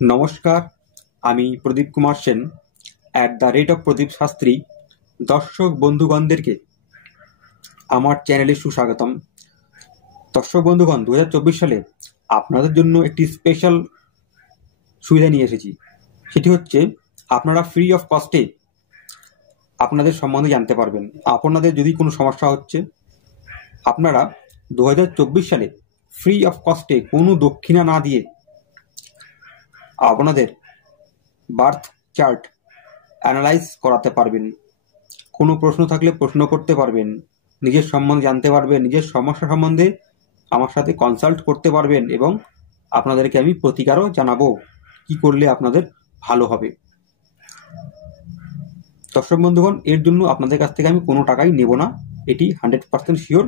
নমস্কার, আমি প্রদীপ কুমার সেন @প্রদীপ শাস্ত্রী। দর্শক বন্ধুগণদেরকে আমার চ্যানেলে সুস্বাগতম। দর্শক বন্ধুগণ, 2024 সালে আপনাদের জন্য একটি স্পেশাল সুবিধা নিয়ে এসেছি। সেটি হচ্ছে আপনারা ফ্রি অফ কস্টে আপনাদের সম্বন্ধে জানতে পারবেন। আপনাদের যদি কোনো সমস্যা হচ্ছে, আপনারা 2024 সালে ফ্রি অফ কস্টে কোনো দক্ষিণা না দিয়ে আপনাদের বার্থ চার্ট অ্যানালাইজ করাতে পারবেন। কোনো প্রশ্ন থাকলে প্রশ্ন করতে পারবেন, নিজের সম্বন্ধে জানতে পারবেন, নিজের সমস্যা সম্বন্ধে আমার সাথে কনসাল্ট করতে পারবেন এবং আপনাদেরকে আমি প্রতিকারও জানাবো কি করলে আপনাদের ভালো হবে। দর্শক বন্ধুগণ, এর জন্য আপনাদের কাছ থেকে আমি কোনো টাকাই নেব না, এটি 100% শিওর।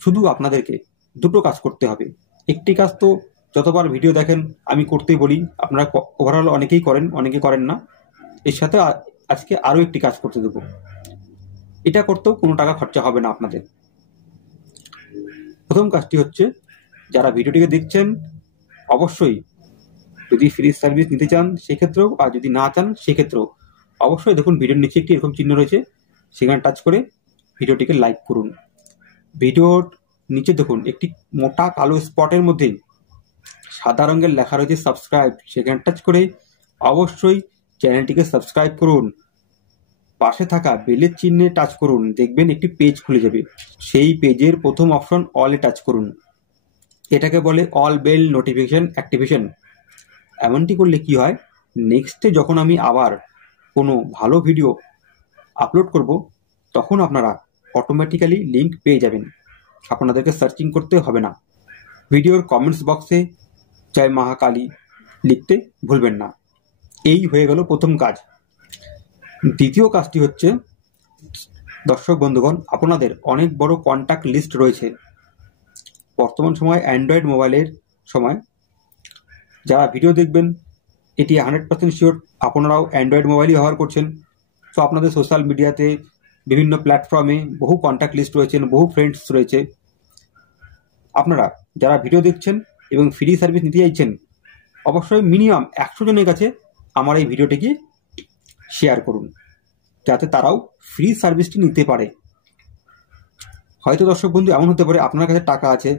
শুধু আপনাদেরকে দুটো কাজ করতে হবে। একটি কাজ তো যতবার ভিডিও দেখেন আমি করতে বলি, আপনারা ওভারঅল অনেকেই করেন, অনেকে করেন না। এর সাথে আজকে আরও একটি কাজ করতে দেবো। এটা করতেও কোনো টাকা খরচা হবে না আপনাদের। প্রথম কাজটি হচ্ছে, যারা ভিডিওটিকে দেখছেন অবশ্যই যদি ফ্রি সার্ভিস নিতে চান সেক্ষেত্রেও, আর যদি না চান সেক্ষেত্রেও অবশ্যই দেখুন ভিডিওর নিচে একটি এরকম চিহ্ন রয়েছে, সেখানে টাচ করে ভিডিওটিকে লাইক করুন। ভিডিওর নিচে দেখুন একটি মোটা কালো স্পটের মধ্যে সাদা রঙের লেখা রয়েছে সাবস্ক্রাইব, সেখানে টাচ করে অবশ্যই চ্যানেলটিকে সাবস্ক্রাইব করুন। পাশে থাকা বেলের চিহ্নে টাচ করুন, দেখবেন একটি পেজ খুলে যাবে। সেই পেজের প্রথম অপশন অলে টাচ করুন। এটাকে বলে অল বেল নোটিফিকেশন অ্যাক্টিভেশন। এমনটি করলে কি হয়, নেক্সটে যখন আমি আবার কোনো ভালো ভিডিও আপলোড করব তখন আপনারা অটোমেটিক্যালি লিঙ্ক পেয়ে যাবেন, আপনাদেরকে সার্চিং করতে হবে না। ভিডিওর কমেন্টস বক্সে জয় মহাকালী লিখতে ভুলবেন না। এই হয়ে গেল প্রথম কাজ। দ্বিতীয় কাজটি হচ্ছে, দর্শক বন্ধুগণ, আপনাদের অনেক বড় কন্ট্যাক্ট লিস্ট রয়েছে। বর্তমান সময় অ্যান্ড্রয়েড মোবাইলের সময় যারা ভিডিও দেখবেন, এটি 100% শিওর আপনারাও অ্যান্ড্রয়েড মোবাইলই ব্যবহার করছেন। তো আপনাদের সোশ্যাল মিডিয়াতে বিভিন্ন প্ল্যাটফর্মে বহু কন্ট্যাক্ট লিস্ট রয়েছেন, বহু ফ্রেন্ডস রয়েছে। আপনারা যারা ভিডিও দেখছেন এবং ফ্রি সার্ভিস নিতে চাইছেন, অবশ্যই মিনিমাম 100 জনের কাছে আমার এই ভিডিওটিকে শেয়ার করুন, যাতে তারাও ফ্রি সার্ভিসটি নিতে পারে। হয়তো দর্শক বন্ধু এমন হতে পারে আপনার কাছে টাকা আছে,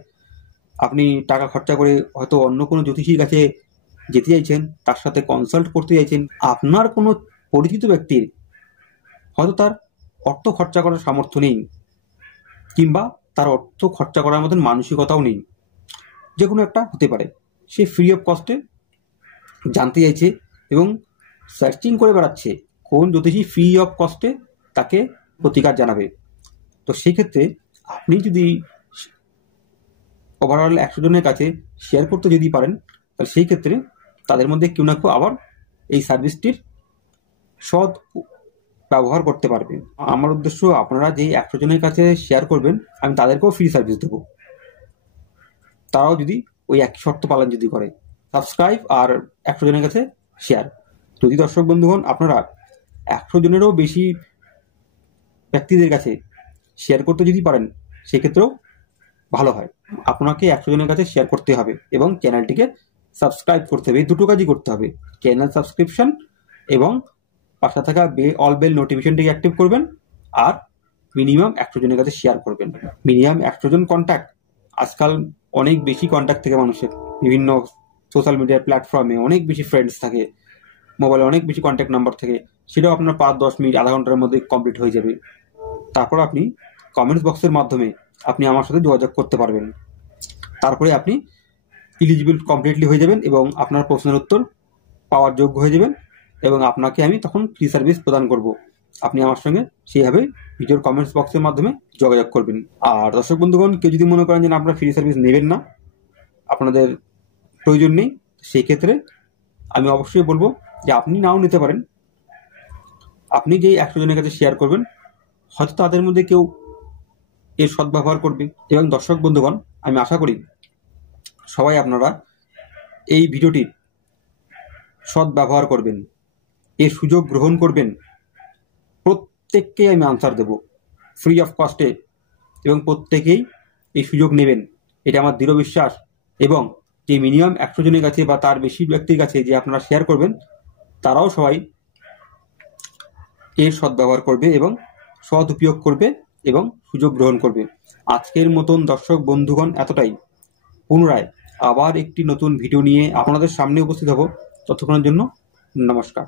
আপনি টাকা খরচা করে হয়তো অন্য কোনো জ্যোতিষীর কাছে যেতে চাইছেন, তার সাথে কনসাল্ট করতে চাইছেন। আপনার কোনো পরিচিত ব্যক্তির হয়তো তার অর্থ খরচা করার সামর্থ্য নেই, কিংবা তার অর্থ খরচা করার মতন মানসিকতাও নেই, যে কোনো একটা হতে পারে। সে ফ্রি অফ কস্টে জানতে চাইছে এবং সার্চিং করে বেড়াচ্ছে কোন জ্যোতিষী ফ্রি অফ কস্টে তাকে প্রতিকার জানাবে। তো সেক্ষেত্রে আপনি যদি ওভারঅল 100 জনের কাছে শেয়ার করতে যদি পারেন, তাহলে সেই ক্ষেত্রে তাদের মধ্যে কেউ না কেউ আবার এই সার্ভিসটির সৎ ব্যবহার করতে পারবে। আমার উদ্দেশ্য, আপনারা যেই 100 জনের কাছে শেয়ার করবেন আমি তাদেরকেও ফ্রি সার্ভিস দেবো, তারাও যদি ওই একই শর্ত পালন যদি করে, সাবস্ক্রাইব আর 100 জনের কাছে শেয়ার। যদি দর্শক বন্ধুগণ আপনারা 100 জনেরও বেশি ব্যক্তিদের কাছে শেয়ার করতে যদি পারেন সেক্ষেত্রেও ভালো হয়। আপনাকে 100 জনের কাছে শেয়ার করতে হবে এবং চ্যানেলটিকে সাবস্ক্রাইব করতে হবে। এই দুটো কাজই করতে হবে, চ্যানেল সাবস্ক্রিপশন এবং পাশে থাকা অল বেল নোটিফিকেশনটিকে অ্যাক্টিভ করবেন, আর মিনিমাম 100 জনের কাছে শেয়ার করবেন। মিনিমাম 100 জন কন্ট্যাক্ট, আজকাল অনেক বেশি কন্ট্যাক্ট থেকে মানুষের বিভিন্ন সোশ্যাল মিডিয়ার প্ল্যাটফর্মে অনেক বেশি ফ্রেন্ডস থাকে, মোবাইলে অনেক বেশি কন্ট্যাক্ট নাম্বার থাকে, সেটাও আপনার 5-10 মিনিট আধা ঘন্টার মধ্যে কমপ্লিট হয়ে যাবে। তারপর আপনি কমেন্টস বক্সের মাধ্যমে আপনি আমার সাথে যোগাযোগ করতে পারবেন। তারপরে আপনি এলিজিবল কমপ্লিটলি হয়ে যাবেন এবং আপনার প্রশ্নের উত্তর পাওয়ার যোগ্য হয়ে যাবেন এবং আপনাকে আমি তখন ফ্রি সার্ভিস প্রদান করব। আপনি আমার সঙ্গে সেইভাবে ভিডিওর কমেন্টস বক্সের মাধ্যমে যোগাযোগ করবেন। আর দর্শক বন্ধুগণ, কেউ যদি মনে করেন যে আপনারা ফ্রি সার্ভিস নেবেন না, আপনাদের প্রয়োজন নেই, সেই ক্ষেত্রে আমি অবশ্যই বলবো যে আপনি নাও নিতে পারেন। আপনি যেই 100 জনের কাছে শেয়ার করবেন, হয়তো তাদের মধ্যে কেউ এর সদ্ব্যবহার করবে। এবং দর্শক বন্ধুগণ, আমি আশা করি সবাই আপনারা এই ভিডিওটির সদ্ব্যবহার করবেন, এর সুযোগ গ্রহণ করবেন। প্রত্যেককে আমি আনসার দেব ফ্রি অফ কস্টে এবং প্রত্যেকেই এই সুযোগ নেবেন, এটা আমার দৃঢ় বিশ্বাস। এবং যে মিনিমাম 100 জনের কাছে বা তার বেশি ব্যক্তির কাছে যে আপনারা শেয়ার করবেন, তারাও সবাই এর সদ্ব্যবহার করবে এবং সদুপয়োগ করবে এবং সুযোগ গ্রহণ করবে। আজকের মতন দর্শক বন্ধুগণ এতটাই। পুনরায় আবার একটি নতুন ভিডিও নিয়ে আপনাদের সামনে উপস্থিত হব। ততক্ষণের জন্য নমস্কার।